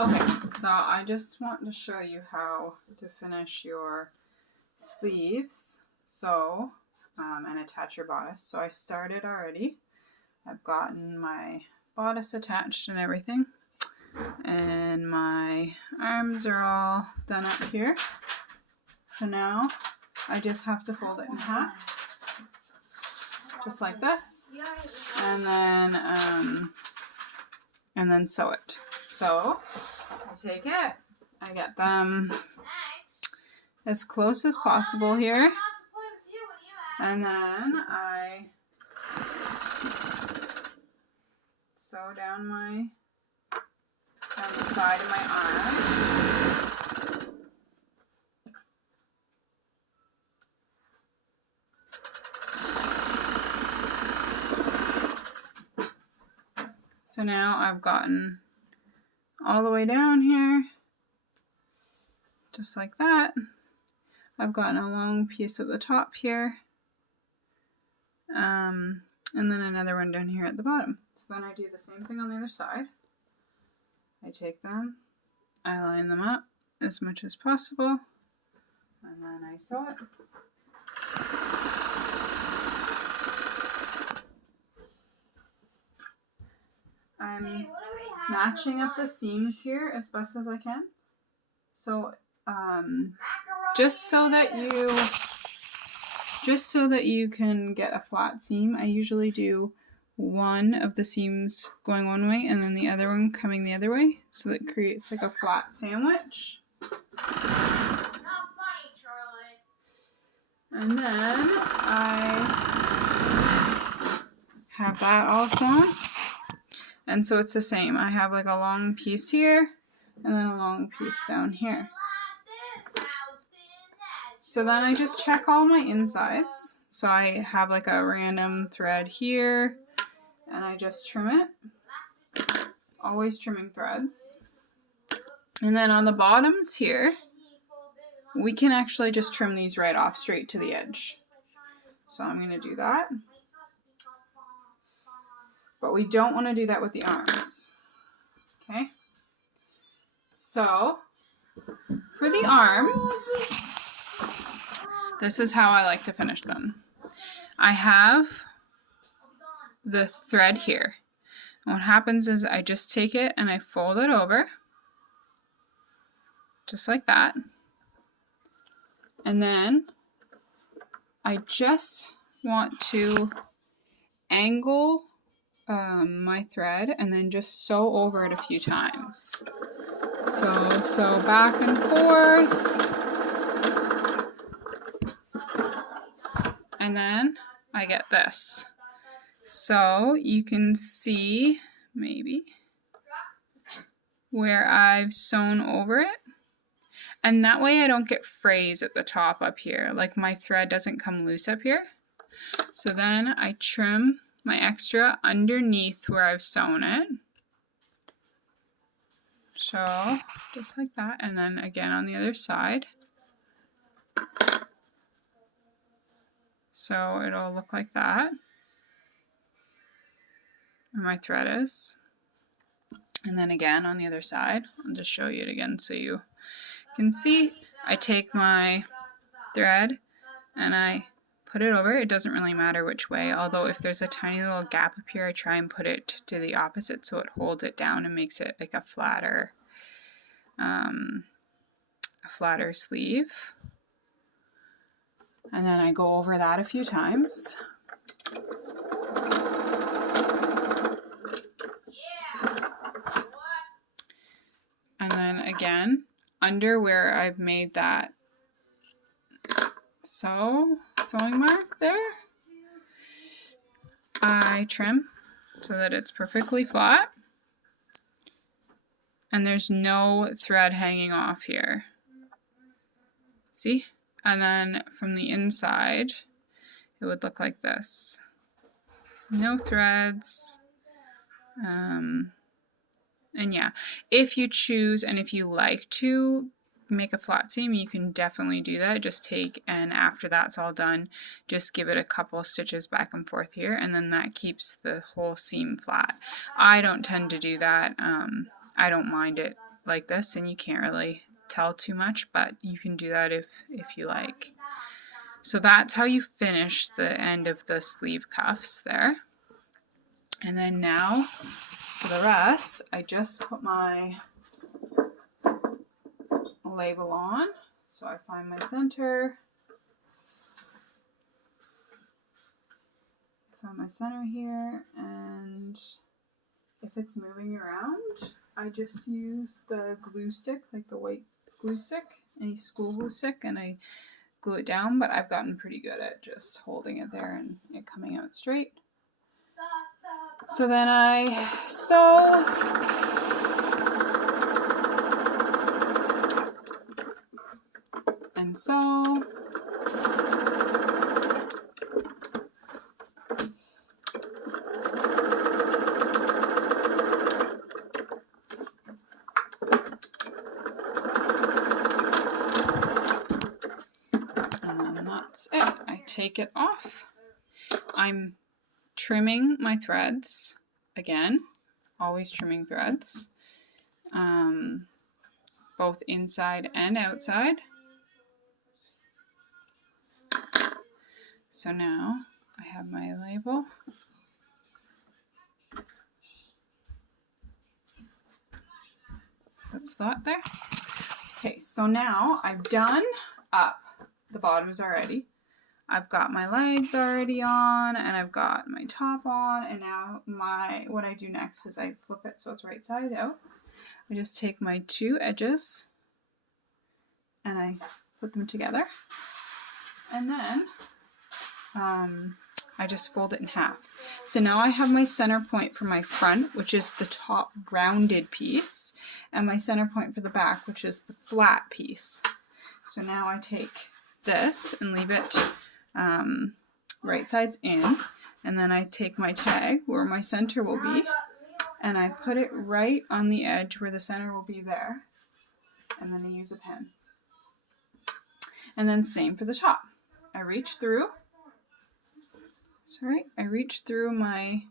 Okay, so I just want to show you how to finish your sleeves, so and attach your bodice. So I started already. I've gotten my bodice attached and everything, and my arms are all done up here. So now I just have to fold it in half, just like this, and then sew it. So I take it, I get them as close as possible here, and then I sew down the side of my arm. So now I've gotten all the way down here, just like that. I've gotten a long piece at the top here, and then another one down here at the bottom. So then I do the same thing on the other side. I take them, I line them up as much as possible, and then I sew it. I'm matching up the seams here as best as I can. So just so that you can get a flat seam, I usually do one of the seams going one way and then the other one coming the other way, so that it creates like a flat sandwich. Not funny, Charlie. And then I have that all sewn. And so it's the same. I have like a long piece here and then a long piece down here. So then I just check all my insides. So I have like a random thread here and I just trim it. Always trimming threads. And then on the bottoms here, we can actually just trim these right off straight to the edge. So I'm going to do that. But we don't want to do that with the arms. Okay? So, for the arms, this is how I like to finish them. I have the thread here. And what happens is I just take it and I fold it over, just like that. And then I just want to angle my thread and then just sew over it a few times. So back and forth, and then I get this. So you can see maybe where I've sewn over it, and that way I don't get frays at the top up here, like my thread doesn't come loose up here. So then I trim my extra underneath where I've sewn it. So just like that, and then again on the other side. So it'll look like that, where my thread is. And then again on the other side. I'll just show you it again so you can see. I take my thread and I put it over. It doesn't really matter which way, although if there's a tiny little gap up here, I try and put it to the opposite so it holds it down and makes it like a flatter sleeve. And then I go over that a few times. And then again, under where I've made that sewing mark there, I trim so that it's perfectly flat and there's no thread hanging off here. See? And then from the inside, it would look like this. No threads. And yeah, if you choose and if you like to make a flat seam, you can definitely do that. Just take, and after that's all done, just give it a couple stitches back and forth here, and then that keeps the whole seam flat. I don't tend to do that. I don't mind it like this, and you can't really tell too much, but you can do that if you like. So that's how you finish the end of the sleeve cuffs there. And then now for the rest, I just put my label on. So I find my center. Found my center here, and if it's moving around, I just use the glue stick, like the white glue stick, any school glue stick, and I glue it down, but I've gotten pretty good at just holding it there and it coming out straight. So then I sew. And sew. It. I take it off. I'm trimming my threads again, always trimming threads, both inside and outside. So now I have my label. That's flat there. Okay, so now I've done up the bottoms already. I've got my legs already on, and I've got my top on, and now what I do next is I flip it so it's right side out. I just take my two edges and I put them together, and then I just fold it in half. So now I have my center point for my front, which is the top rounded piece, and my center point for the back, which is the flat piece. So now I take this and leave it right sides in, and then I take my tag where my center will be, and I put it right on the edge where the center will be there, and then I use a pen. And then same for the top. I reach through, my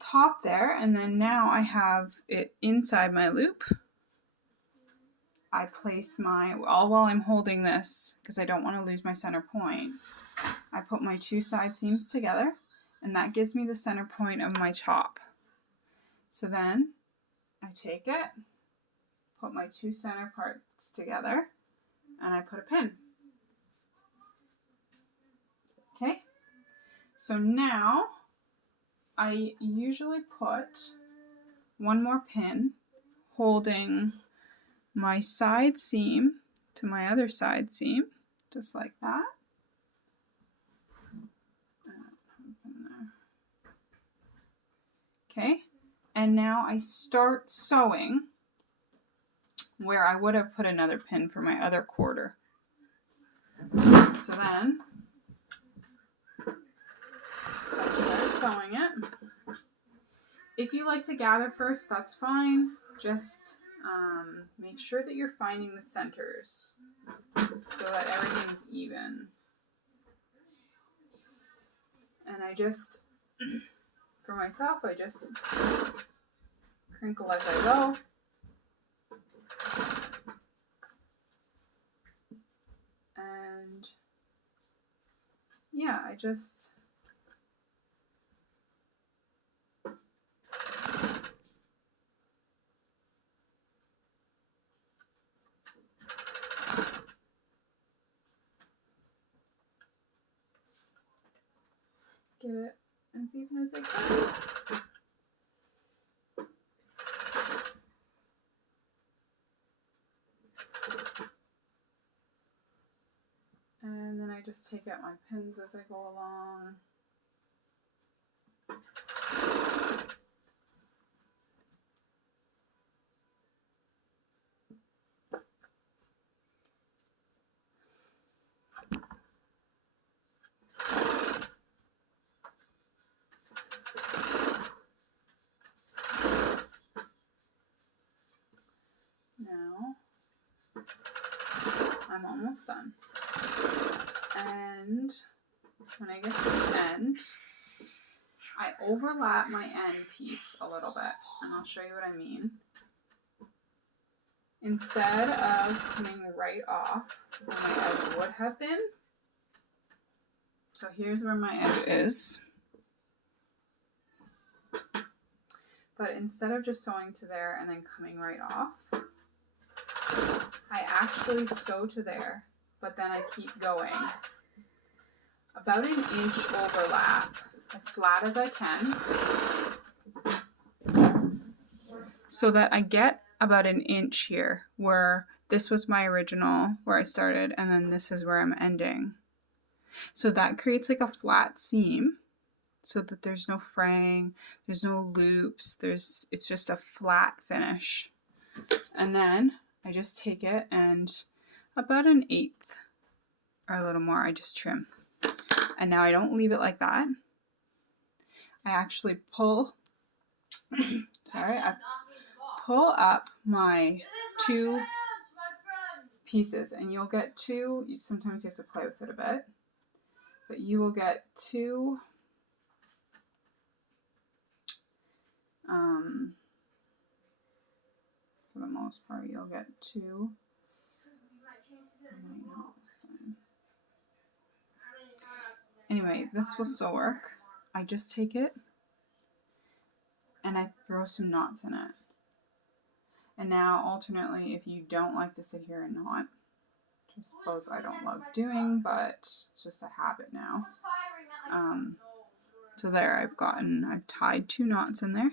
top there, and then now I have it inside my loop. I place while I'm holding this, because I don't want to lose my center point, I put my two side seams together, and that gives me the center point of my top. So then I take it, put my two center parts together, and I put a pin. Okay, so now I usually put one more pin holding my side seam to my other side seam, just like that. Okay, and now I start sewing where I would have put another pin for my other quarter. So then I start sewing it. If you like to gather first, that's fine. Just make sure that you're finding the centers so that everything's even. And I just, for myself, I just crinkle as I go. And yeah, I just get it as even as I can. And then I just take out my pins as I go along. Now, I'm almost done. And when I get to the end, I overlap my end piece a little bit, and I'll show you what I mean. Instead of coming right off where my edge would have been, so here's where my edge is. But instead of just sewing to there and then coming right off, I actually sew to there, but then I keep going. About an inch overlap, as flat as I can, so that I get about an inch here, where this was my original, where I started, and then this is where I'm ending. So that creates like a flat seam, so that there's no fraying, there's no loops, it's just a flat finish. And then I just take it and about an eighth or a little more, I just trim. And now I don't leave it like that. I actually pull, sorry, I pull up my two pieces, and you'll get two, sometimes you have to play with it a bit, but you will get two for the most part, you'll get two. Anyway, this will still work. I just take it and I throw some knots in it. And now, alternately, if you don't like to sit here and knot, which I suppose I don't love doing, but it's just a habit now. So there, I've tied two knots in there,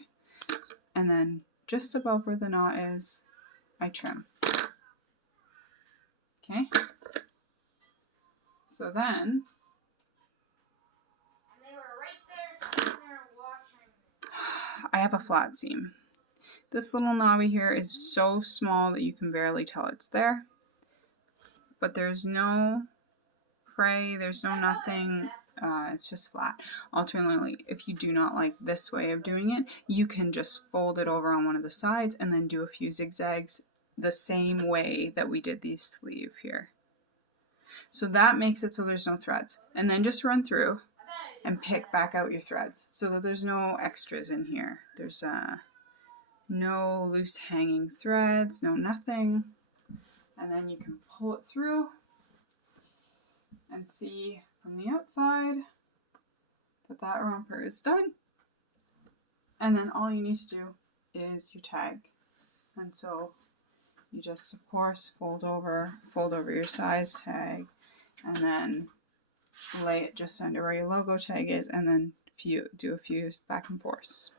and then just above where the knot is, I trim. Okay? So then, I have a flat seam. This little knobby here is so small that you can barely tell it's there, but there's no fray, there's no nothing, it's just flat. Alternatively, if you do not like this way of doing it, you can just fold it over on one of the sides and then do a few zigzags the same way that we did the sleeve here. So that makes it so there's no threads. And then just run through and pick back out your threads so that there's no extras in here. There's no loose hanging threads, no nothing. And then you can pull it through and see from the outside that romper is done. And then all you need to do is your tag. And so you just, of course, fold over your size tag, and then lay it just under where your logo tag is, and then do a few back and forth.